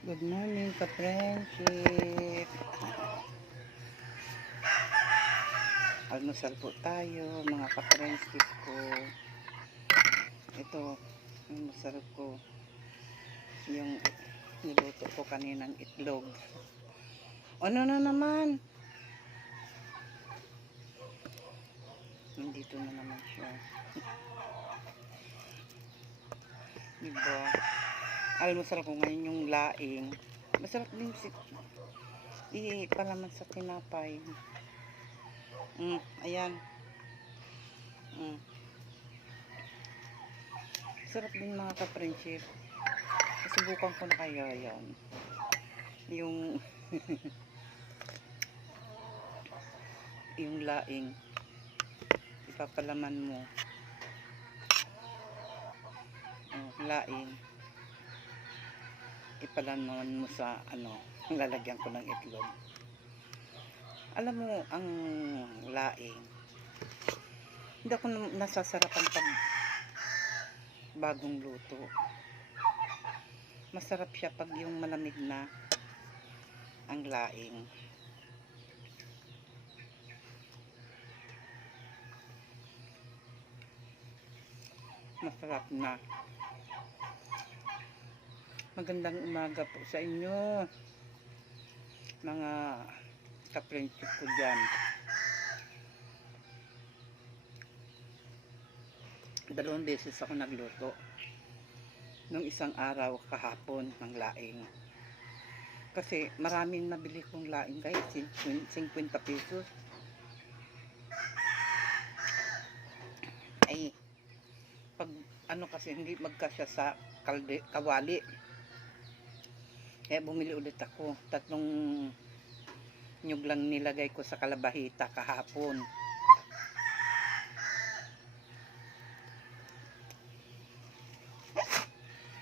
Good morning, ka-friendship. Almusal po tayo, mga ka-friendship ko. Ito, almusal ko. Yung niluto ko kaninang itlog. Ano na naman? Nandito na naman siya. diba? Almusal ko ngayon yung laing. Masarap din si i palaman sa tinapay. Mm, ayan. Mm. Sarap din mga ka-friendship. Subukan ko na kaya yan. Yung yung laing ipapalaman mo. Oh, laing ipalaman mo sa ano, lalagyan ko ng itlog. Alam mo, ang laing, hindi ako nasasarapan pag bagong luto. Masarap siya pag yung malamig na ang laing. Masarap na. Magandang umaga po sa inyo. Mga ka-friendship ko dyan. Dalawang beses ako nagluto. Nung isang araw kahapon ng laing. Kasi maraming nabili kong laing kahit 50 pesos. Ay, pag ano kasi hindi magkasya sa kalde, kawali. Kaya bumili ulit ako. Tatlong nyug lang nilagay ko sa kalabahita kahapon.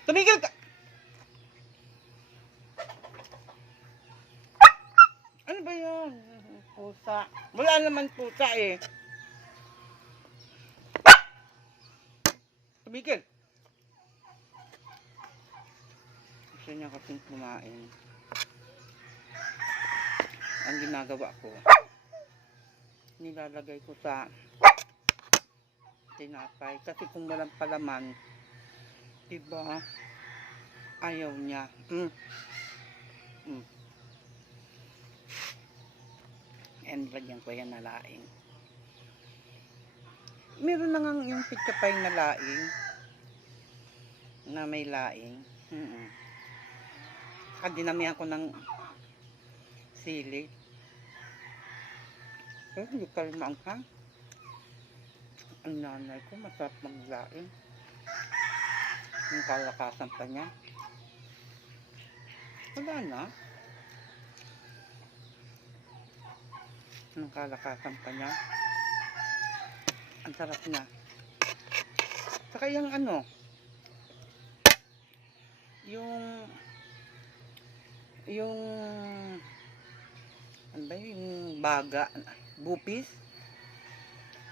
Tumigil ka! Ano ba yan? Pusa. Wala naman pusa eh. Tumigil! Gusto niya kasing kumain. Ang ginagawa ko, nilalagay ko sa tinapay. Kasi kung walang palaman, diba, ayaw niya. Mm. Mm. And lagyan ko yan na laing. Meron na nga yung pitapay na laing. Na may laing. Mm -mm. Saka dinamihan ko ng sili. Pero hindi ka rin maanghang. Ang nanay ko, masarap maglaing. Yung kalakasan pa niya. Wala na. Yung kalakasan pa niya. Ang sarap niya. Saka yung ano, yung yung ano ba yun, yung baga bupis?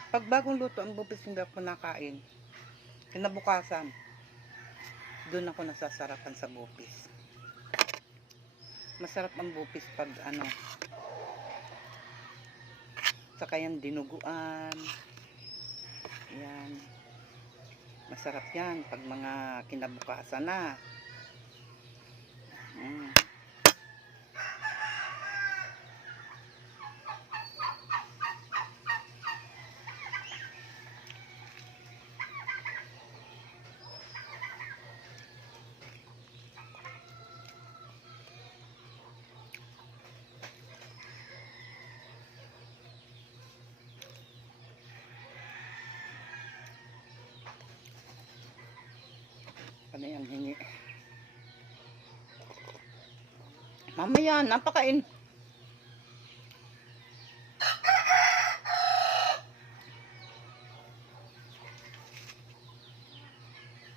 Pag bagong luto ang bupis hindi ako nakain. Kinabukasan doon ako nasasarapan sa bupis. Masarap ang bupis pag ano saka yan dinuguan. Yan. Masarap yan pag mga kinabukasan na hingi? Mamaya, napakain.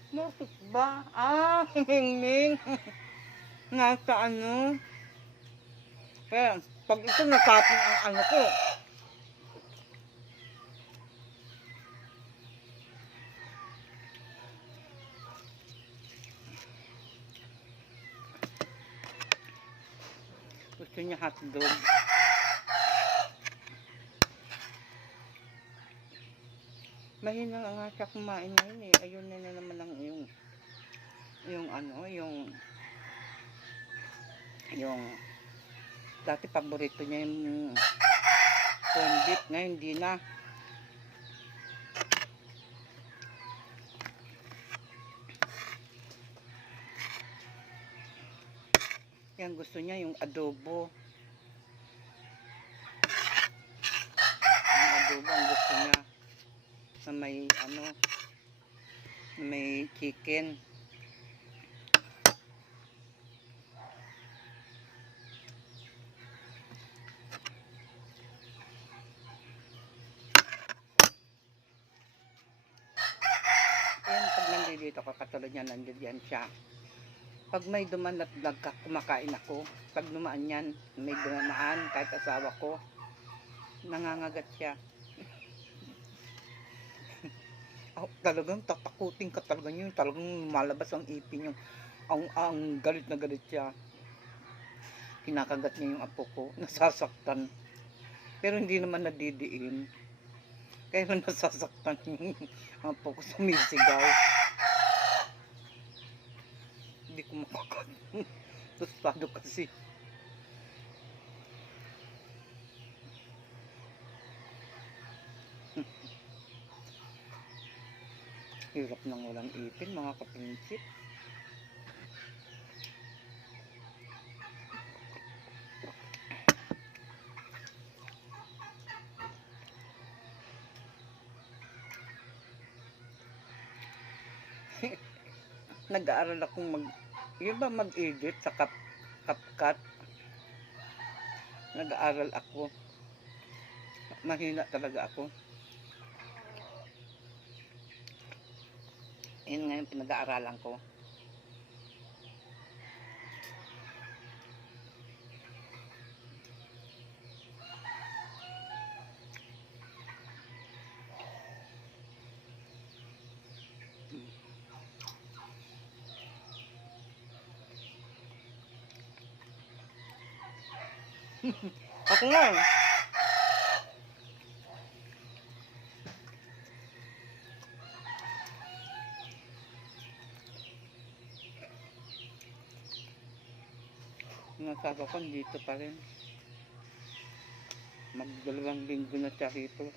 Bakit ba? Ah, hingming. Nasa ano? Kaya, pag ito natapon ang ano ko, Niya hotdog. Mahina nga siya kumain ngayon eh. Ayun na, na naman ang yung yung ano, yung yung dati paborito niya yung corn beef. Ngayon hindi na. Yan gusto niya yung adobo. Yung adobo ang gusto niya. Na may ano, may chicken. Ayan, pag nandito ka, katulad niya, nandiyan siya. Pag may duman at nagka, kumakain ako, pag dumaan yan, may dumaan, kahit asawa ko, nangangagat siya. Ako, talagang tatakutin ka talaga yun, talagang malabas ang ipin yung, ang, ang galit na galit siya. Kinakagat niya yung apo ko, nasasaktan. Pero hindi naman nadidiin. Kaya nasasaktan yung apo ko sumisigaw. Hindi ko makakat. Tostado kasi. Hirap ng walang ipin, mga kaprinsip. Nag-aaral akong mag... Yun ba mag-edit sa kap, CapCut? Nag-aaral ako. Mahina talaga ako. Yun nga yung pinag-aaralan ko. Ako nga. eh. Ko, dito pa rin. Magdalawang linggo na siya rito.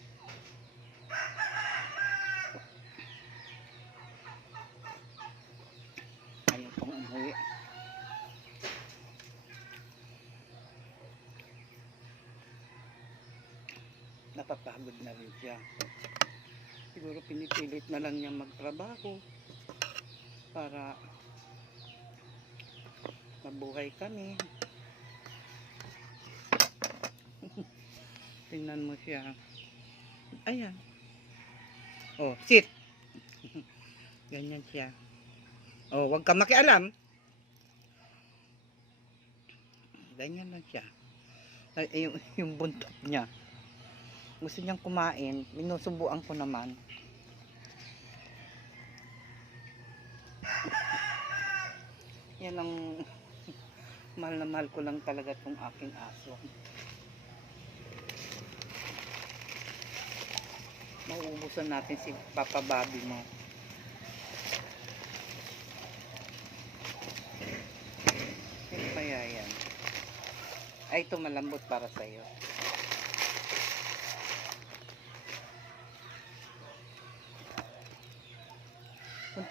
Ayaw pang umuwi. Napapagod na rin siya. Siguro pinipilit na lang niya magtrabaho para mabuhay kami. Tingnan mo siya. Ayan. Oh, sit. Ganyan siya. Oh, wag ka makialam. Ganyan lang siya. Ay, yung, yung buntot niya. Gusto niyang kumain. Minusubuan ko naman. Yan ang mahal na mahal ko lang talaga tong aking aso. Mauubusan natin si Papa Bobby mo. Ano kaya yan? Ay, ito malambot para sa'yo.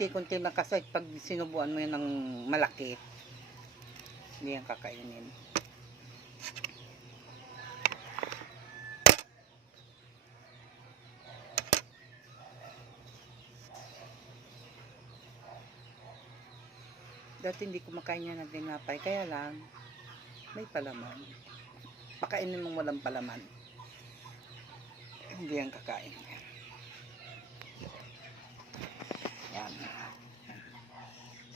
Kunti-kunti na kasi pag sinubuan mo yan ng malaki, hindi yan kakainin. Dati hindi kumakain niya ng tinapay, kaya lang, may palaman. Pakainin mong walang palaman. Hindi yan kakain.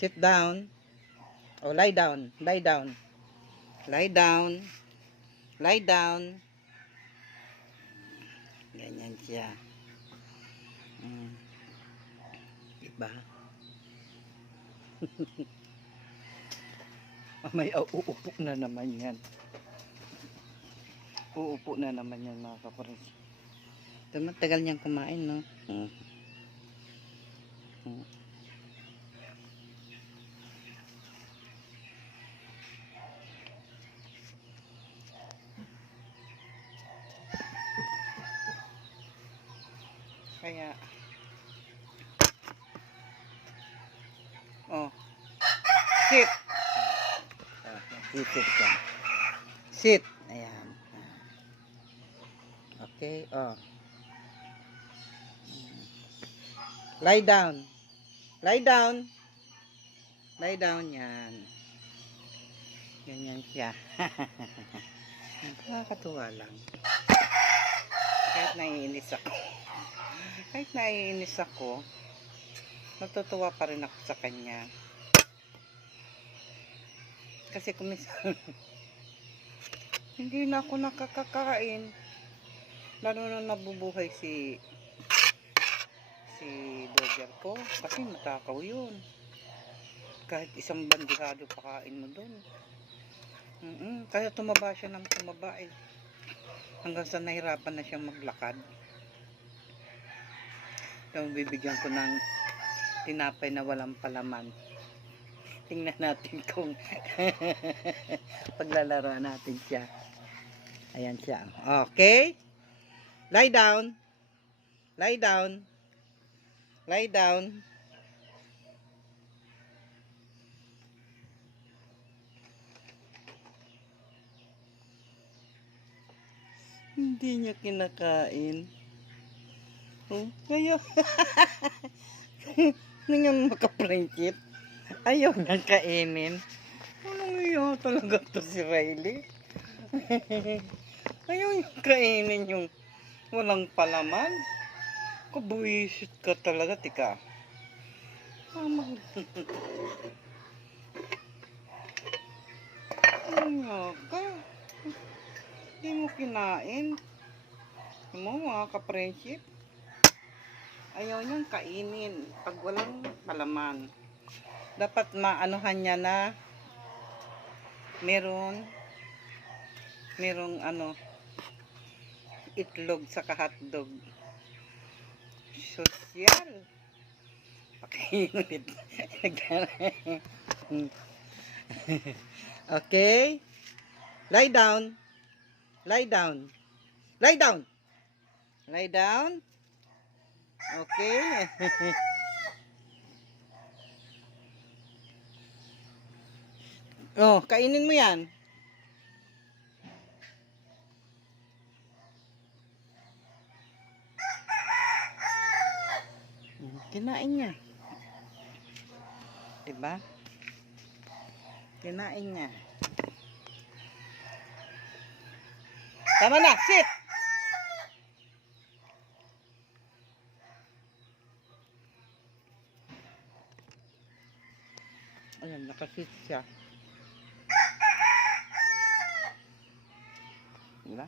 Sit down. Oh, lie down. Lie down. Lie down. Lie down. Ganyan siya. Mm. Diba? May auupo na naman yan. Uupo na naman yan mga kapares. Tama, tagal niyang kumain, no? Hmm. Hmm. Kaya, oh, sit. Sit ka. Sit. Ayan. Okay, oh. Lie down. Lie down. Lie down yan. Ganyan siya. Nakakatuwa lang. Kahit naiinis ako. Kahit naiinis ako, natutuwa pa rin ako sa kanya. Kasi kuminsan, hindi na ako nakakakain. Lalo na nabubuhay si si dogger ko. Kasi matakaw yun. Kahit isang bandihado pakain mo doon. Mm -mm. Kaya tumaba siya ng tumaba eh. Hanggang sa nahirapan na siyang maglakad. Kaya bibigyan ko ng tinapay na walang palaman. Tingnan natin kung paglalaro natin siya. Ayan siya. Okay. Lie down. Lie down. Lie down. Hindi niya kinakain. Oh, ayaw. Nangyang makaprinkit. Ayaw nang kainin. Anong iyo talaga to si Riley? Ayaw niyang kainin yung walang palaman. Kabuisit ka talaga, tika. Tama. Ano ka? Hindi mo kinain. Ano mo, mga ka-friendship? Ayaw niyang kainin pag walang palaman. Dapat maanuhan niya na meron merong ano itlog sa hotdog. Sosyal. Pakiinit. okay. Lie down. Lie down. Lie down. Lie down. Okay. oh, kainin mo yan. Hmm, Kinain niya. Diba? Kinain niya. Tama na, sit! Ayan, nakasit siya. Diba?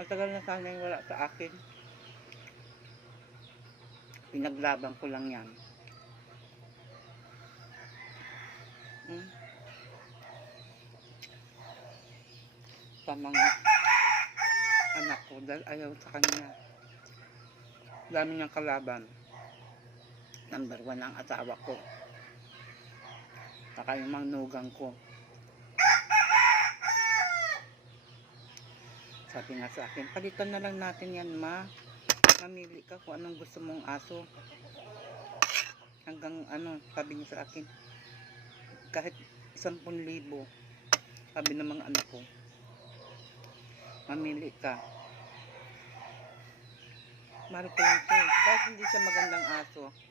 Matagal na sana wala sa akin. Pinaglaban ko lang yan. Hmm. Sa mga anak ko dahil ayaw sa kanya. Dami niyang kalaban. Number one ang asawa ko. Saka yung mga nugang ko. Sabi nga sa akin, palitan na lang natin yan ma. Mamili ka kung anong gusto mong aso. Hanggang ano, sabi niya sa akin, kahit isampun libo. Sabi ng mga anak ko, mamili ka. Mahal ko eh. Kahit hindi siya magandang aso.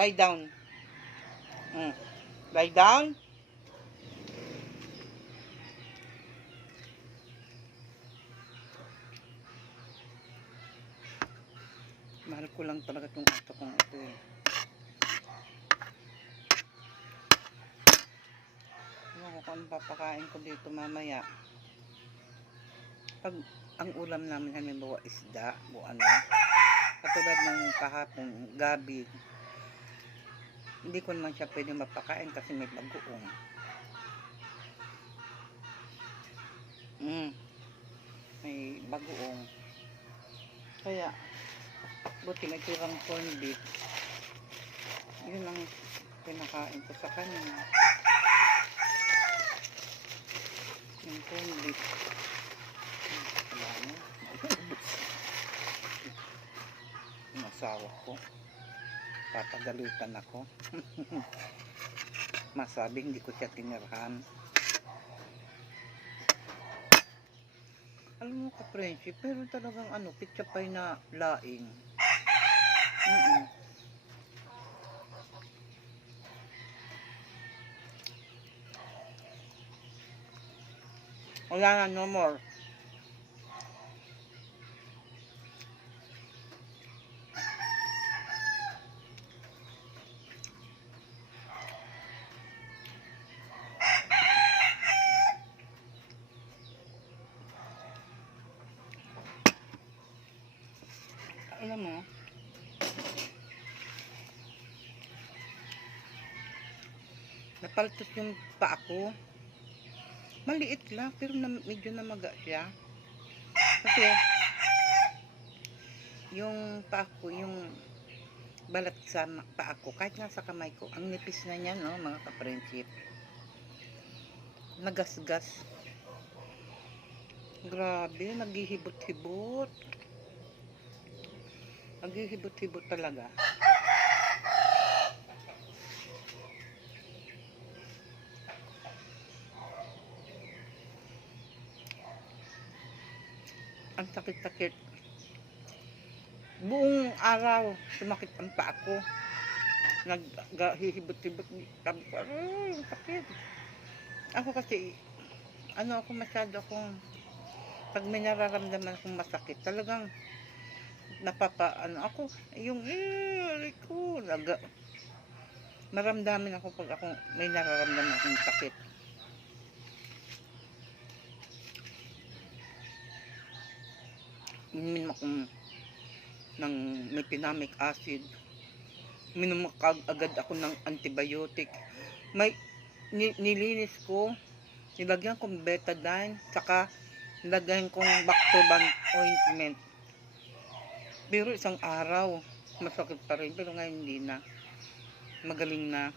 Lie down. Mm. Lie down. Mahal ko lang talaga itong ato kong ito eh. Ewan ko kung ano papakain ko dito mamaya. Pag ang ulam namin halimbawa isda o ano, katulad ng kahapon, gabi, hindi ko naman siya pwede mapakain kasi may bagoong. Mm. May bagoong. Kaya, buti may tirang corn beef. Yun ang pinakain ko sa kanya. Yung corn beef. Wala na. Yung asawa ko. Papagalitan ako. Masabi hindi ko siya tinirahan. Alam mo ka, friendship, pero talagang ano, pitsapay na laing. Mm Wala na, no more. Alam mo, napaltos yung paa ko. Maliit lang, pero na, medyo namaga siya. Kasi, yung paa ko, yung balat sa paa ko, kahit nga sa kamay ko, ang nipis na niya, no, mga ka-friendship. Nagasgas. Grabe, naghihibot-hibot. Naghihibot-hibot talaga. Ang sakit-sakit. Buong araw, sumakit ang paa ko. Naghihibot-hibot. Sabi ko, aray, sakit. Ako kasi, ano ako masyado akong, pag may nararamdaman akong masakit, talagang, napapa, ano ako, yung, eh, ko, naga, maramdamin ako pag ako may nararamdaman akong sakit. Uminom akong ng mefenamic acid. Minom ag- agad ako ng antibiotic. May ni, nilinis ko, nilagyan kong betadine, saka nilagyan kong Bactroban ointment. Pero isang araw, masakit pa rin. Pero ngayon hindi na. Magaling na.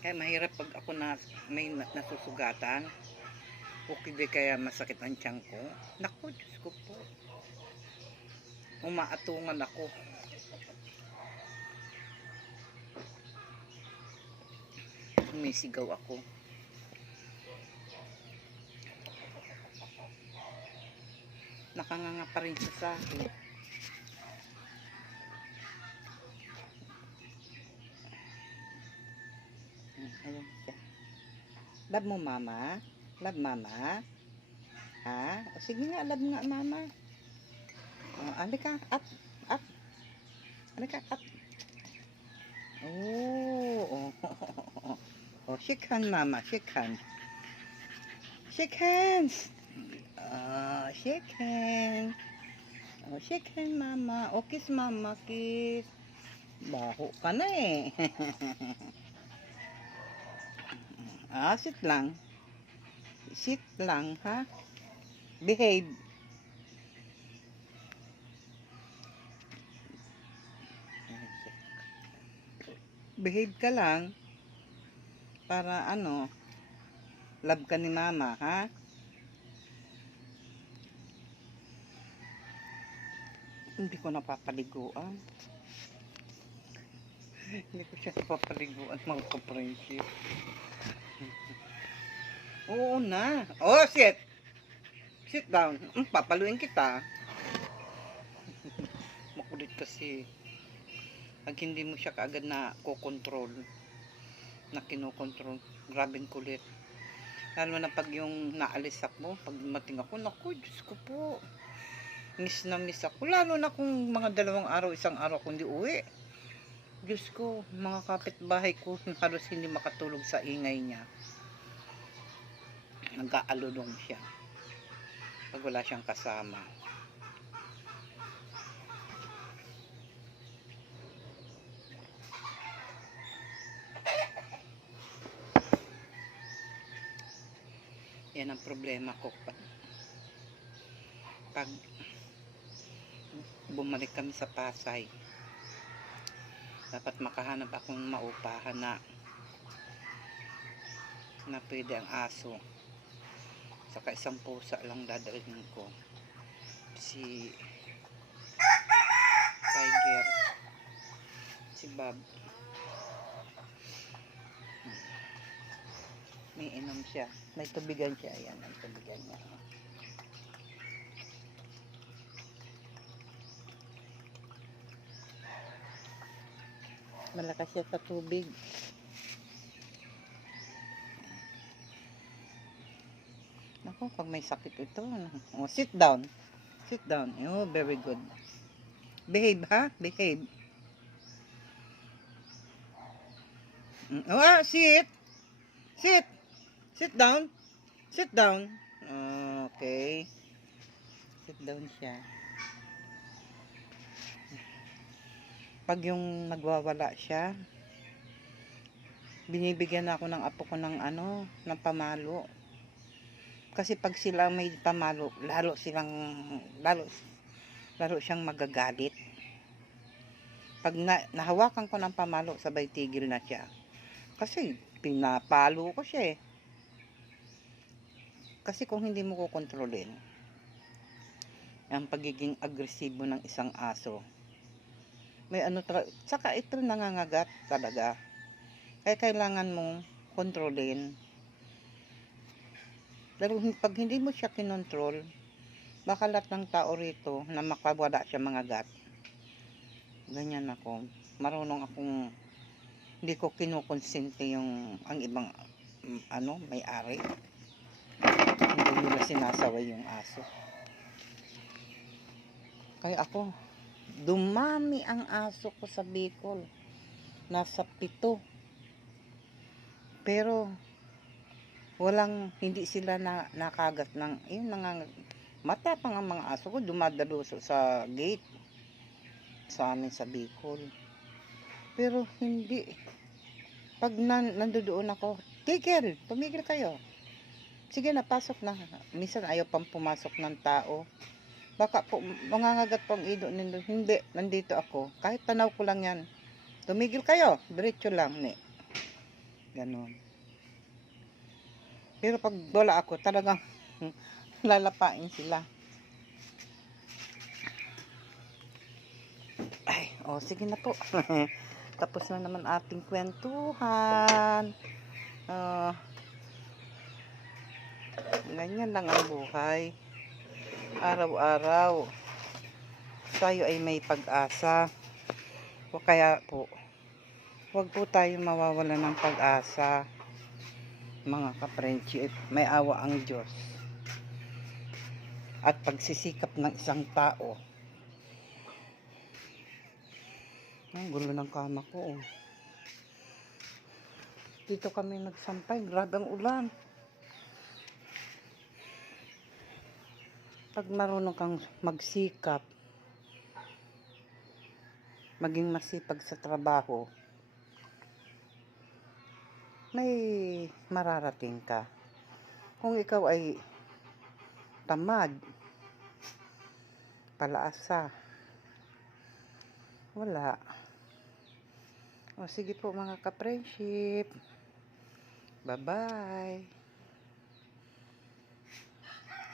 Kaya mahirap pag ako na may na- nasusugatan. Okay di kaya masakit ang tiyan ko. Naku, Diyos ko po. Umaatungan ako. Sumisigaw ako. Nakanganga pa rin sa akin. Ayun siya. Love mo mama? Love mama? Ha? Sige nga, love nga mama. O, ano ka? Up, up. Ano ka? Up. Oh, oh. oh, shake hand mama, shake hand. Shake hands. Ah, shake hand. Oh, shake hand mama. O, kiss mama, kiss. Baho ka na eh. ah, sit lang. Sit lang, ha? Behave. Behave ka lang. Para ano, love ka ni mama, ha? Hindi ko napapaliguan. Hindi ko siya napapaliguan, mga ka-friendship. Oo na. Oh, sit. Sit down. Mm, papaluin kita. kulit kasi pag hindi mo siya kaagad na kokontrol na kinokontrol grabing kulit lalo na pag yung naalis ako pag mating ako naku Diyos ko po miss na miss ako lalo na kung mga dalawang araw isang araw kung di uwi Diyos ko mga kapitbahay ko halos hindi makatulog sa ingay niya nag-aalulong siya. Pag wala siyang kasama. Yan ang problema ko. Pag, pag bumalik kami sa Pasay dapat makahanap akong maupahan na na pwede ang aso saka isang pusa lang dadalhin ko. Si tiger. Si Bob. May inom siya. May tubigan siya. Ayan ang tubigan niya. Malakas siya sa tubig Ako, pag may sakit ito, ano. Oh, sit down. Sit down. Oh, very good. Behave, ha? Behave. Mm, Oh, ah, sit. Sit. Sit down. Sit down. Okay. Sit down siya. Pag yung nagwawala siya, binibigyan ako ng apo ko ng ano, ng pamalo kasi pag sila may pamalo, lalo silang, lalo, lalo siyang magagalit. Pag na, nahawakan ko ng pamalo, sabay tigil na siya. Kasi pinapalo ko siya eh. Kasi kung hindi mo kukontrolin, ang pagiging agresibo ng isang aso, may ano talaga, saka ito nangangagat talaga. Kaya kailangan mong kontrolin pero pag hindi mo siya kinontrol, baka lahat ng tao rito na makawala siya mga gat. Ganyan ako. Marunong akong hindi ko kinukonsente yung ang ibang ano, may-ari. Hindi nila sinasaway yung aso. Kaya ako, dumami ang aso ko sa Bicol. Nasa pito. Pero, walang hindi sila na nakagat ng yun nang matapang ang mga aso ko dumadalo sa, gate. Sa amin sa Bicol. Pero hindi. Pag nan, nandoon ako tigil tumigil kayo. Sige na pasok na. Minsan ayaw pang pumasok ng tao. Baka po mangangagat pang ido nindo hindi nandito ako. Kahit tanaw ko lang yan. Tumigil kayo. Diretso lang. Ni. Ganon pero pag wala ako, talagang lalapain sila. Ay, oh, sige na po. Tapos na naman ating kwentuhan. Ah, ganyan lang ang buhay. Araw-araw. Tayo ay may pag-asa. O kaya po, huwag po tayo mawawala ng pag-asa mga ka-friendship, may awa ang Diyos. At pagsisikap ng isang tao. Ang gulo ng kama ko. Oh. Dito kami nagsampay, grabe ang ulan. Pag marunong kang magsikap, maging masipag sa trabaho, may mararating ka. Kung ikaw ay tamad, palaasa, wala. O sige po mga ka-friendship. Bye-bye.